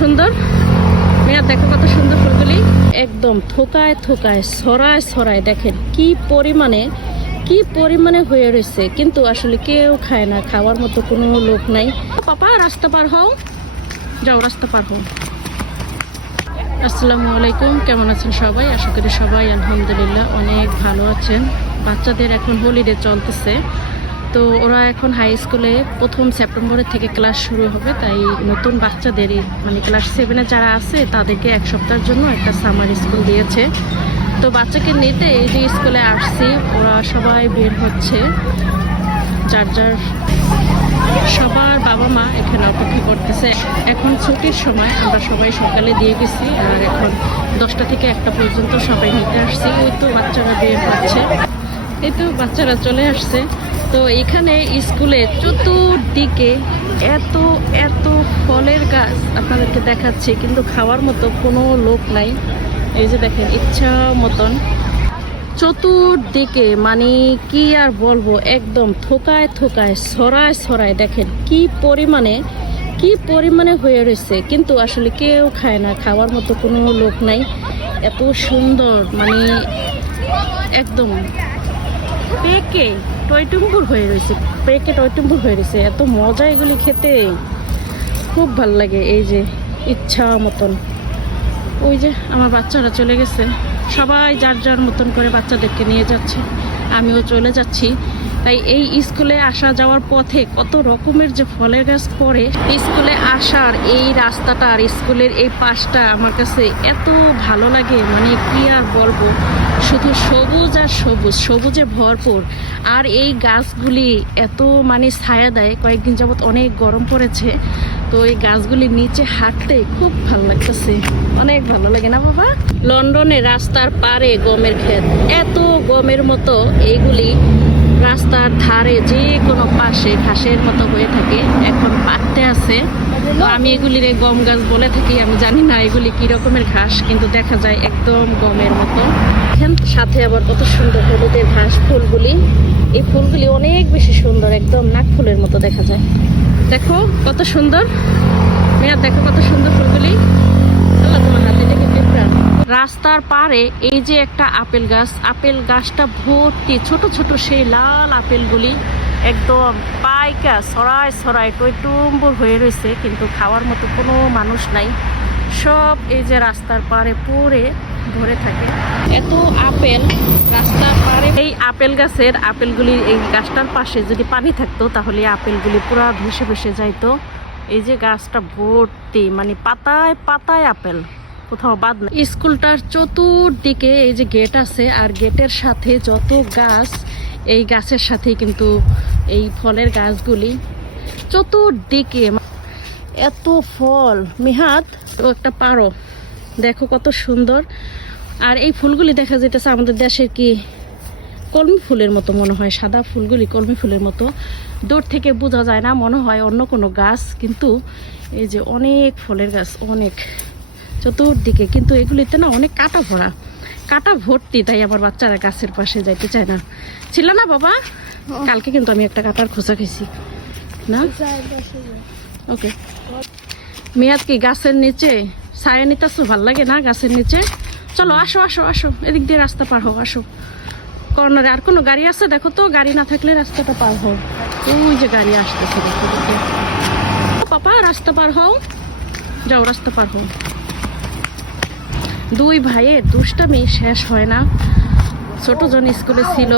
সুন্দর। মেয়াদ দেখো কত সুন্দর ফুলগুলি। একদম থোকায় থোকায়, ছড়ায় ছড়ায়, দেখেন কি পরিমাণে কি পরিমাণে হয়ে রয়েছে। কিন্তু আসলে কেউ খায় না, খাওয়ার মতো কোনো লোক নাই। পাপা, রাস্তা পার হও। যাও, রাস্তা পার হও। আসসালামু আলাইকুম, কেমন আছেন সবাই? আশা করি সবাই আলহামদুলিল্লাহ অনেক ভালো আছেন। বাচ্চাদের এখন হোলিডে চলতেছে। তো ওরা এখন হাই স্কুলে প্রথম সেপ্টেম্বরের থেকে ক্লাস শুরু হবে, তাই নতুন বাচ্চাদের মানে ক্লাস সেভেনে যারা আছে, তাদেরকে এক সপ্তাহের জন্য একটা সামার স্কুল দিয়েছে। তো বাচ্চাকে নিতে এই যে স্কুলে আসছি, ওরা সবাই বের হচ্ছে। যার যার সবার বাবা মা এখানে অপেক্ষা করতেছে। এখন ছুটির সময়, আমরা সবাই সকালে দিয়ে গেছি, আর এখন দশটা থেকে একটা পর্যন্ত সবাই নিতে আসছি। ওই তো বাচ্চারা বের হচ্ছে। এই তো বাচ্চারা চলে আসছে। তো এখানে স্কুলে চতুর্দিকে এত এত ফলের গাছ আপনাদেরকে দেখাচ্ছি, কিন্তু খাওয়ার মতো কোনো লোক নাই। এই যে দেখেন, ইচ্ছা মতন। চতুর্দিকে মানে কি আর বলব, একদম থোকায় থোকায় ছড়ায় ছড়ায় দেখেন কি পরিমাণে কি পরিমাণে হয়ে রয়েছে। কিন্তু আসলে কেউ খায় না, খাওয়ার মতো কোনো লোক নাই। এত সুন্দর মানে একদম পেকে। টয়টুম্বুর হয়ে রয়েছে পেকে টয়টুম্বুর হয়ে রয়েছে। এত মজা এগুলি খেতে। খুব ভালো লাগে এই যে ইচ্ছা মতন। ওই যে আমার বাচ্চারা চলে গেছে। সবাই যার যার মতন করে বাচ্চাদেরকে নিয়ে যাচ্ছে। আমিও চলে যাচ্ছি। তাই এই স্কুলে আসা যাওয়ার পথে কত রকমের যে ফলের গাছ পড়ে স্কুলে আসার এই রাস্তাটা আর স্কুলের এই পাশটা আমার কাছে এত ভালো লাগে। মানে কি আর বলব? শুধু সবুজ আর সবুজ, সবুজে ভরপুর। আর এই গাছগুলি এত মানে ছায়া দেয়, কয়েকদিন যাবত অনেক গরম পড়েছে। তো এই গাছগুলির নিচে হাঁটতে খুব ভালো লাগতেছে। অনেক ভালো লাগে না বাবা? লন্ডনে রাস্তার পারে গমের ক্ষেত। এত গমের মতো এইগুলি রাস্তার ধারে যে কোনো পাশে ঘাসের মতো হয়ে থাকে, এখন পাকতে আছে। আমি এগুলির গম গাছ বলে থাকি, আমি জানি না এগুলি কি রকমের ঘাস, কিন্তু দেখা যায় একদম গমের মতো। সাথে আবার কত সুন্দর হলুদের ঘাস, ফুলগুলি। এই ফুলগুলি অনেক বেশি সুন্দর, একদম নাক ফুলের মতো দেখা যায়। দেখো কত সুন্দর। মেয়ার দেখো কত সুন্দর ফুলগুলি। তোমার। রাস্তার পারে এই যে একটা আপেল গাছ, আপেল গাছটা ভর্তি, ছোট ছোট সেই লাল আপেলগুলি একদম পাইকা, ছড়ায় ছড়ায় টইটুম্বুর হয়ে রয়েছে কিন্তু খাওয়ার মতো কোনো মানুষ নাই। সব এই যে রাস্তার পারে পড়ে ধরে থাকে। এত আপেল রাস্তার পারে এই আপেল গাছের আপেলগুলি এই গাছটার পাশে যদি পানি থাকতো, তাহলে আপেলগুলি পুরা ভেসে ভেসে যাইতো। এই যে গাছটা ভর্তি মানে পাতায় পাতায় আপেল। কোথাও বাদ না। স্কুলটার চতুর্দিকে এই যে গেট আছে, আর গেটের সাথে যত গাছ, এই গাছের সাথে কিন্তু এই ফলের গাছগুলি। চতুর্দিকে এত ফল। মিহাত, ও একটা পারো। দেখো কত সুন্দর। আর এই ফুলগুলি দেখা যেতেছে আমাদের দেশের কি কলমি ফুলের মতো মনে হয়, সাদা ফুলগুলি কলমি ফুলের মতো। দূর থেকে বোঝা যায় না, মনে হয় অন্য কোনো গাছ, কিন্তু এই যে অনেক ফলের গাছ, অনেক। চতুর্দিকে কিন্তু এগুলিতে না অনেক কাটা ভরা। কাটা ভর্তি তাই আমার বাচ্চারা গাছের পাশে যাইতে চায় না। ছিল না বাবা? কালকে কিন্তু আমি একটা কাটার খোঁজা খেয়েছি। না? ওকে। মেয়াদ কি গাছের নিচে? ছায়া নিতেছো? ভালো লাগে না গাছের নিচে? চলো আসো আসো আসো। এদিক দিয়ে রাস্তা পার হও আসো। কর্নারে আর কোনো গাড়ি আছে? দেখো তো গাড়ি না থাকলে রাস্তাটা পার হও। ওই যে গাড়ি আসতেছে দেখো। পাপা রাস্তা পার হও। যাও রাস্তা পার হও। দুই ভাইয়ের দুষ্টামি শেষ হয় না। ছোট জন স্কুলে ছিল।